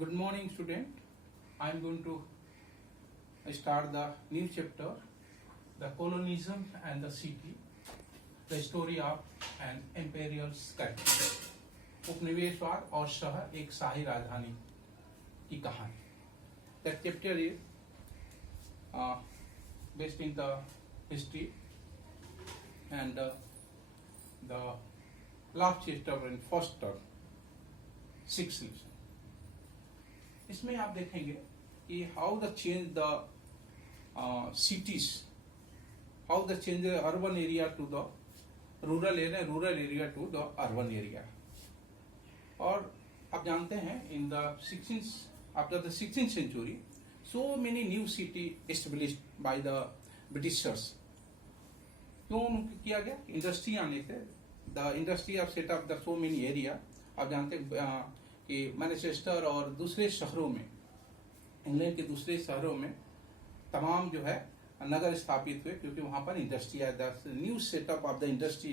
Good morning, student. I am going to start the new chapter, the colonialism and the city, the story of an imperial state. उपनिवेशवाद और शहर एक शाही राजधानी की कहानी. That chapter is based in the history and the last chapter in first term, 6 lesson. इसमें आप देखेंगे कि how the change the cities, how the change the urban area to the rural area to the urban area. और आप जानते हैं in the 16th after the 16th century so many new city established by the Britishers. क्यों किया गया? Industry आने से. The industry of set up the so many area. आप जानते हैं कि मैनचेस्टर और दूसरे शहरों में, इंग्लैंड के दूसरे शहरों में तमाम जो है नगर स्थापित हुए, क्योंकि वहां पर इंडस्ट्री है. The new setup of the industry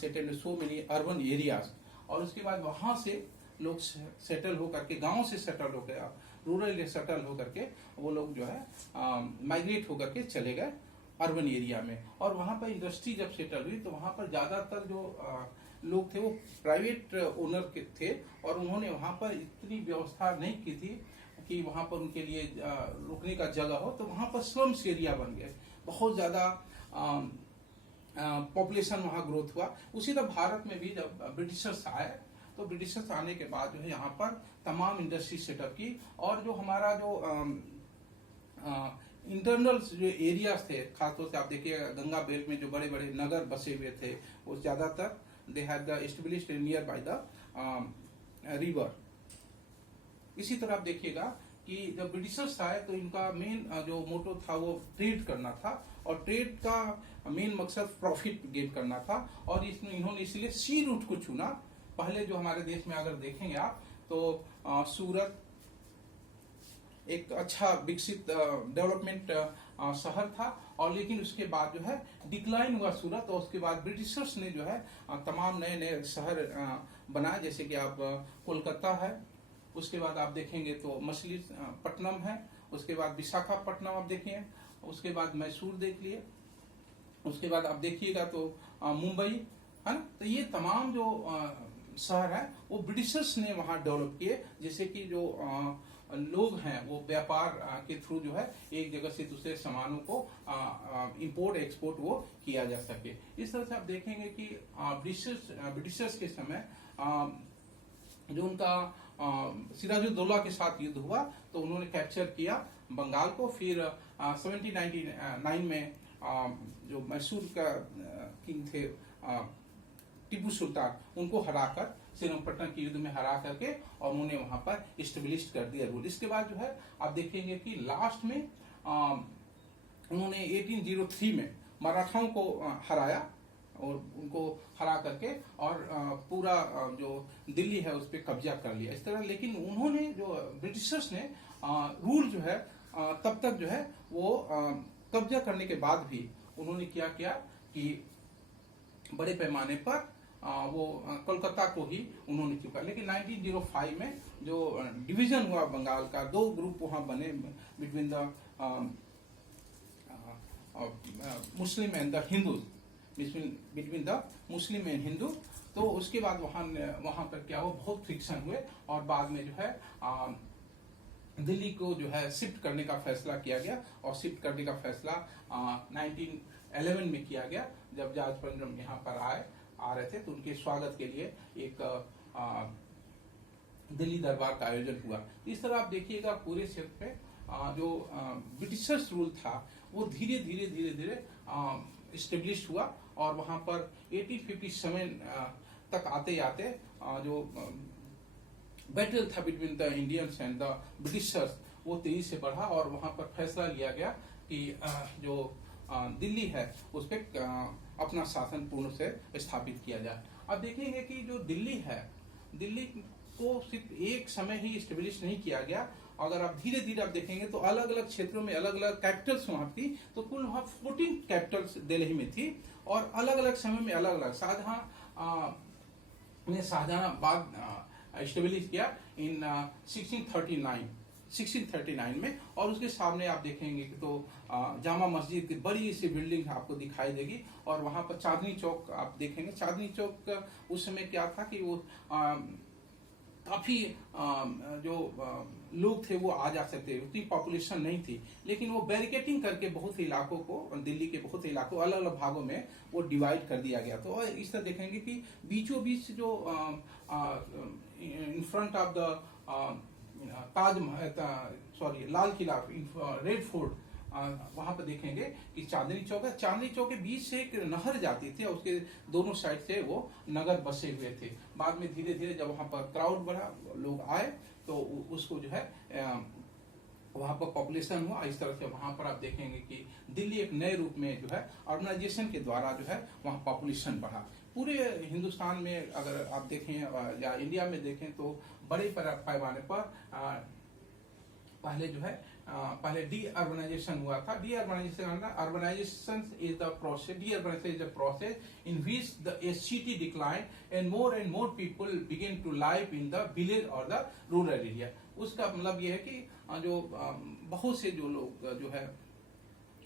settle so many urban areas. और उसके बाद वहां से लोग सेटल होकर के, गांव से सेटल होकर, रूरल सेटल होकर के वो लोग जो है माइग्रेट होकर के चले गए अर्बन एरिया में. और वहां पर इंडस्ट्री जब सेटल हुई तो वहां पर ज्यादातर जो लोग थे वो प्राइवेट ओनर के थे, और उन्होंने वहां पर इतनी व्यवस्था नहीं की थी कि वहां पर उनके लिए रुकने का जगह हो. तो वहां पर स्लम्स एरिया बन गए. बहुत ज्यादा पॉपुलेशन वहां ग्रोथ हुआ. उसी तरह भारत में भी जब ब्रिटिशर्स आए तो ब्रिटिशर्स आने के बाद जो है यहाँ पर तमाम इंडस्ट्री सेटअप की. और जो हमारा जो इंटरनल जो एरियाज थे, खासतौर से आप देखिएगा गंगा बेल्ट में जो बड़े बड़े नगर बसे हुए थे वो ज्यादातर they had the established near by the river. इसी तरह आप देखिएगा कि जब ब्रिटिशर्स आए तो इनका मेन जो मोटो था वो ट्रेड करना था, और ट्रेड का मेन मकसद प्रॉफिट गेन करना था. और इसमें इन्होंने इसलिए सी रूट को चुना. पहले जो हमारे देश में अगर देखेंगे आप तो सूरत एक अच्छा विकसित डेवलपमेंट शहर था, और लेकिन उसके बाद जो है डिक्लाइन हुआ सूरत. और उसके बाद ब्रिटिशर्स ने जो है तमाम नए नए शहर बनाए, जैसे कि आप कोलकाता है, उसके बाद आप देखेंगे तो मछलीपट्टनम है, उसके बाद विशाखापट्टनम आप देखिए, उसके बाद मैसूर देख लिए, उसके बाद आप देखिएगा तो मुंबई है ना. तो ये तमाम जो शहर है वो ब्रिटिशर्स ने वहां डेवलप किए, जैसे कि जो लोग हैं वो व्यापार के थ्रू जो है एक जगह से दूसरे सामानों को इंपोर्ट एक्सपोर्ट वो किया जा सके. इस तरह से आप देखेंगे कि ब्रिटिशर्स के समय जो उनका सिराजुद्दौला के साथ युद्ध हुआ तो उन्होंने कैप्चर किया बंगाल को. फिर 1799 में जो मैसूर का किंग थे टीपू सुल्तान, उनको हराकर श्रीरंगपट्टनम के युद्ध में हरा करके और उन्होंने वहां पर इस्टेब्लिश कर दिया रूल. इसके बाद जो है आप देखेंगे कि लास्ट में उन्होंने 1803 में मराठाओं को हराया, और उनको हरा करके और पूरा जो दिल्ली है उस पर कब्जा कर लिया. इस तरह लेकिन उन्होंने जो ब्रिटिशर्स ने रूल जो है तब तक जो है वो कब्जा करने के बाद भी उन्होंने क्या किया कि बड़े पैमाने पर वो कोलकाता को ही उन्होंने चुका. लेकिन 1905 में जो डिवीजन हुआ बंगाल का, दो ग्रुप वहां बने between the Muslim and the Hindus, between the Muslim and Hindu. तो उसके बाद वहां पर क्या हुआ, बहुत फ्रिक्शन हुए, और बाद में जो है दिल्ली को जो है शिफ्ट करने का फैसला किया गया. और शिफ्ट करने का फैसला 1911 में किया गया, जब जॉर्ज फर्नांडिस यहाँ पर आ रहे थे तो उनके स्वागत के लिए एक दिल्ली दरबार का आयोजन हुआ. इस तरह आप देखिएगा पूरे क्षेत्र पे जो ब्रिटिशर्स रूल था वो धीरे धीरे इस्टेब्लिश हुआ. और वहां पर 1857 तक आते जो बैटल था between the Indians and the Britishers वो तेजी से बढ़ा, और वहां पर फैसला लिया गया कि जो दिल्ली है उस पर अपना शासन पूर्ण से स्थापित किया जाए. अब देखेंगे कि जो दिल्ली है, दिल्ली को सिर्फ एक समय ही स्टेब्लिश नहीं किया गया. अगर आप धीरे धीरे आप देखेंगे तो अलग अलग क्षेत्रों में अलग अलग कैपिटल्स वहां थी. तो कुल वहां 14 कैपिटल्स दिल्ली में थी, और अलग अलग समय में अलग अलग शाहजहां ने शाहजहानाबाद एस्टेब्लिश किया इन 1639 में। और उसके सामने आप देखेंगे कि तो जामा मस्जिद की बड़ी सी बिल्डिंग आपको दिखाई देगी। और वहां पर चांदनी चौक आप देखेंगे। चांदनी चौक उस समय क्या था कि वो काफी जो लोग थे वो आ जा सकते, उतनी पॉपुलेशन नहीं थी, लेकिन वो बैरिकेटिंग करके बहुत इलाकों को, दिल्ली के बहुत इलाकों अलग अलग भागों में वो डिवाइड कर दिया गया। तो इस तरह देखेंगे कि बीचों बीच जो in front of the Lal Qila, red fort, वहां पर देखेंगे कि चांदनी चौक है। चांदनी चौक के बीच से एक नहर जाती थी और उसके दोनों साइड से वो नगर बसे हुए थे। बाद में धीरे धीरे जब वहां पर क्राउड बढ़ा, लोग आए, तो उसको जो है वहां पर पॉपुलेशन हुआ। इस तरह से वहां पर आप देखेंगे कि दिल्ली एक नए रूप में जो है अर्बनाइजेशन के द्वारा जो है वहां पॉपुलेशन बढ़ा। पूरे हिंदुस्तान में अगर आप देखें या इंडिया में देखें तो बड़े पैमाने पर पहले जो है पहले डी अर्बनाइजेशन हुआ था। Deurbanisation is the process, deurbanisation is the process in which the city decline and more people begin to live in the village और द रूरल एरिया। उसका मतलब ये है कि जो बहुत से जो लोग जो है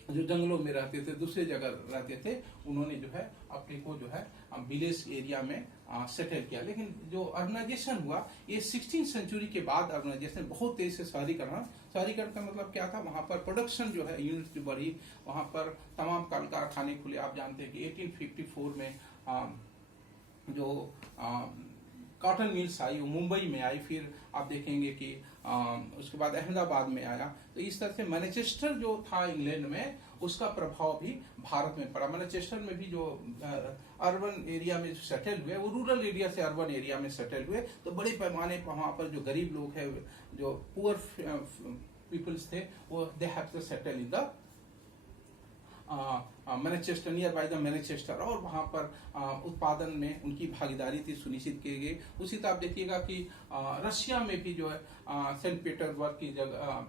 जो जंगलों में रहते थे, दूसरे जगह रहते थे, उन्होंने जो है अपने को जो है विलेज एरिया में सेटल किया। लेकिन जो अर्बनाइजेशन हुआ ये 16th सेंचुरी के बाद अर्बनाइजेशन बहुत तेजी से शहरीकरण का मतलब क्या था, वहां पर प्रोडक्शन जो है यूनिट बढ़ी, वहां पर तमाम कल कारखाने खुले। आप जानते हैं कि 1854 में जो कॉटन मिल्स आई वो मुंबई में आई, फिर आप देखेंगे कि उसके बाद अहमदाबाद में आया। तो इस तरह से मैनचेस्टर जो था इंग्लैंड में, उसका प्रभाव भी भारत में पड़ा। मैनचेस्टर में भी जो अर्बन एरिया में सेटल हुए वो रूरल एरिया से अर्बन एरिया में सेटल हुए। तो बड़े पैमाने पर वहां पर जो गरीब लोग हैं, जो पुअर पीपल्स थे, वो they have to settle in the Manchester, near by the Manchester. और वहां पर उत्पादन में उनकी भागीदारी थी, सुनिश्चित की गई। उसी तरह आप देखिएगा कि रशिया में भी जो है सेंट पीटर्सबर्ग की जगह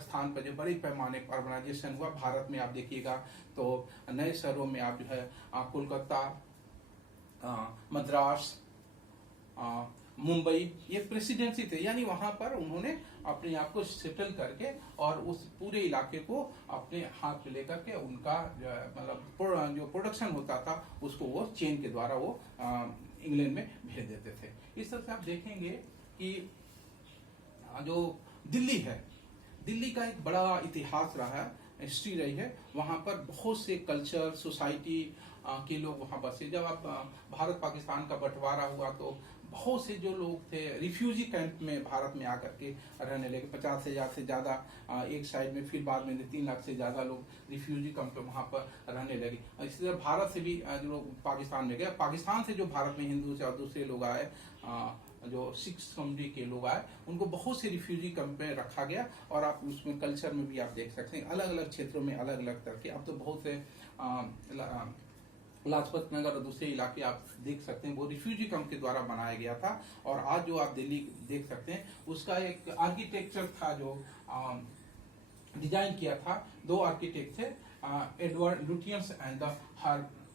स्थान पर जो बड़े पैमाने पर अर्बनाइजेशन हुआ। भारत में आप देखिएगा तो नए शहरों में आप जो है कोलकाता, मद्रास, मुंबई, ये प्रेसिडेंसी थे, यानी वहां पर उन्होंने अपने आप को सेटल करके और उस पूरे इलाके को अपने हाथ में लेकर के उनका मतलब जो प्रोडक्शन होता था उसको वो चेन के द्वारा वो इंग्लैंड में भेज देते थे। इस तरह से आप देखेंगे कि जो दिल्ली है, दिल्ली का एक बड़ा इतिहास रहा है, हिस्ट्री रही है। वहां पर बहुत से कल्चर, सोसाइटी के लोग वहां बसे। जब आप भारत पाकिस्तान का बंटवारा हुआ तो बहुत से जो लोग थे रिफ्यूजी कैंप में भारत में आकर के रहने लगे। 50,000 से ज्यादा एक साइड में, फिर बाद में 3 लाख से ज्यादा लोग रिफ्यूजी कैंप में वहां पर रहने लगे। इसी तरह भारत से भी जो लोग पाकिस्तान में गए, पाकिस्तान से जो भारत में हिंदू से और दूसरे लोग आए, जो सिख कम्युनिटी के लोग आए, उनको बहुत से रिफ्यूजी कैंप में रखा गया। और आप उसमें कल्चर में भी आप देख सकते हैं अलग अलग क्षेत्रों में अलग अलग तरह के। अब तो बहुत से लाजपत नगर और दूसरे इलाके आप देख सकते हैं, वो रिफ्यूजी कैंप के द्वारा बनाया गया था। और आज जो आप दिल्ली देख सकते हैं उसका एक आर्किटेक्चर था जो डिजाइन किया था। 2 आर्किटेक्ट थे, Edward Lutyens and the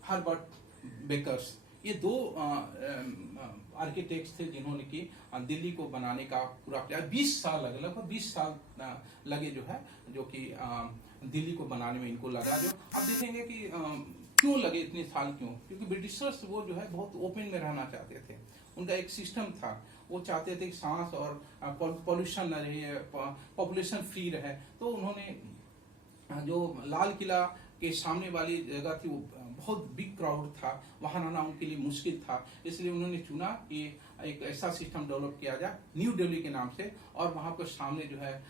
Herbert Bakers. ये 2 आर्किटेक्ट्स थे जिन्होंने की दिल्ली को बनाने का पूरा प्रयास 20 साल लगे, लगभग 20 साल लगे जो है, जो कि दिल्ली को बनाने में इनको लगा। जो आप देखेंगे कि क्यों लगे इतने साल, क्यों? क्योंकि ब्रिटिशर्स वो जो है बहुत ओपन में रहना चाहते थे। उनका एक सिस्टम था, वो चाहते थे कि सांस और पॉल्यूशन न रहे, पॉपुलेशन फ्री रहे। तो उन्होंने जो लाल किला के सामने वाली जगह थी वो बहुत बिग क्राउड था, वहां रहना उनके लिए मुश्किल था। इसलिए उन्होंने चुना कि एक ऐसा सिस्टम डेवलप किया जाए न्यू दिल्ली के नाम से। और वहां पर सामने जो है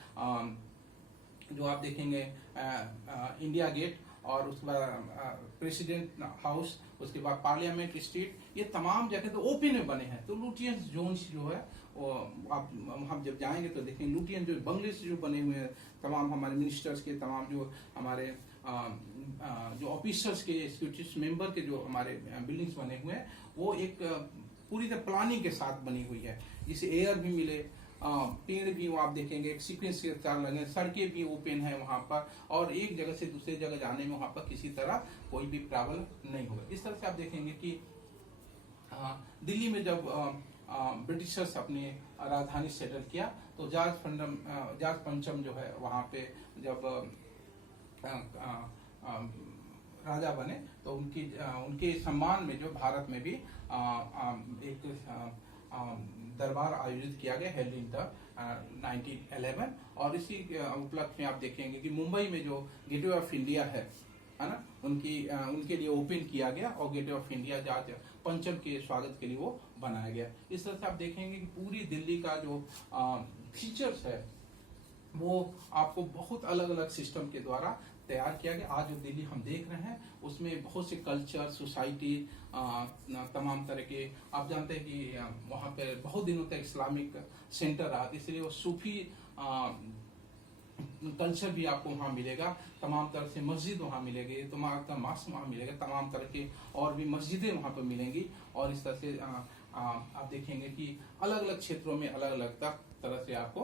जो आप देखेंगे इंडिया गेट, और उसके बाद प्रेसिडेंट हाउस, उसके बाद पार्लियामेंट स्ट्रीट, ये तमाम जगह तो ओपन में बने हैं। तो लुटियंस जोन्स जो है वो आप हम जब जाएंगे तो देखेंगे लुटियन जो बंगले से जो बने हुए हैं, तमाम हमारे मिनिस्टर्स के, तमाम जो हमारे जो ऑफिसर्स के, एग्जीक्यूटिव मेंबर के जो हमारे बिल्डिंग्स बने हुए हैं, वो एक पूरी तरह प्लानिंग के साथ बनी हुई है, जिसे एयर भी मिले, पेड़ भी आप देखेंगे एक सीक्वेंस के साथ लगे, सड़कें भी ओपन है वहां पर, और एक जगह से दूसरे जगह जाने में वहां पर किसी तरह कोई भी प्रॉब्लम नहीं होगा। इस तरह से आप देखेंगे कि दिल्ली में जब ब्रिटिशर्स अपनी राजधानी सेटल किया, तो जॉर्ज पंचम जो है वहाँ पे जब राजा बने तो उनके सम्मान में जो भारत में भी एक दरबार आयोजित किया गया, हेल्ड इन द 1911। और इसी उपलक्ष्य में आप देखेंगे कि मुंबई में जो गेटवे ऑफ इंडिया है ना, उनके लिए ओपन किया गया और गेटवे ऑफ इंडिया जॉर्ज पंचम के स्वागत के लिए वो बनाया गया। इस तरह से आप देखेंगे कि पूरी दिल्ली का जो फीचर्स है वो आपको बहुत अलग अलग सिस्टम के द्वारा तैयार किया गया। आज जो दिल्ली हम देख रहे हैं उसमें बहुत से कल्चर, सोसाइटी, तमाम तरह के, आप जानते हैं कि वहाँ पे बहुत दिनों तक इस्लामिक सेंटर रहा, इसलिए वो सूफी कल्चर भी आपको वहाँ मिलेगा। तमाम तरह से मस्जिद वहाँ मिलेगी, तमाम तरह मास्क वहाँ मिलेगा, तमाम तरह के और भी मस्जिदें वहाँ पर मिलेंगी। और इस तरह से आप देखेंगे कि अलग अलग क्षेत्रों में अलग अलग तरह से आपको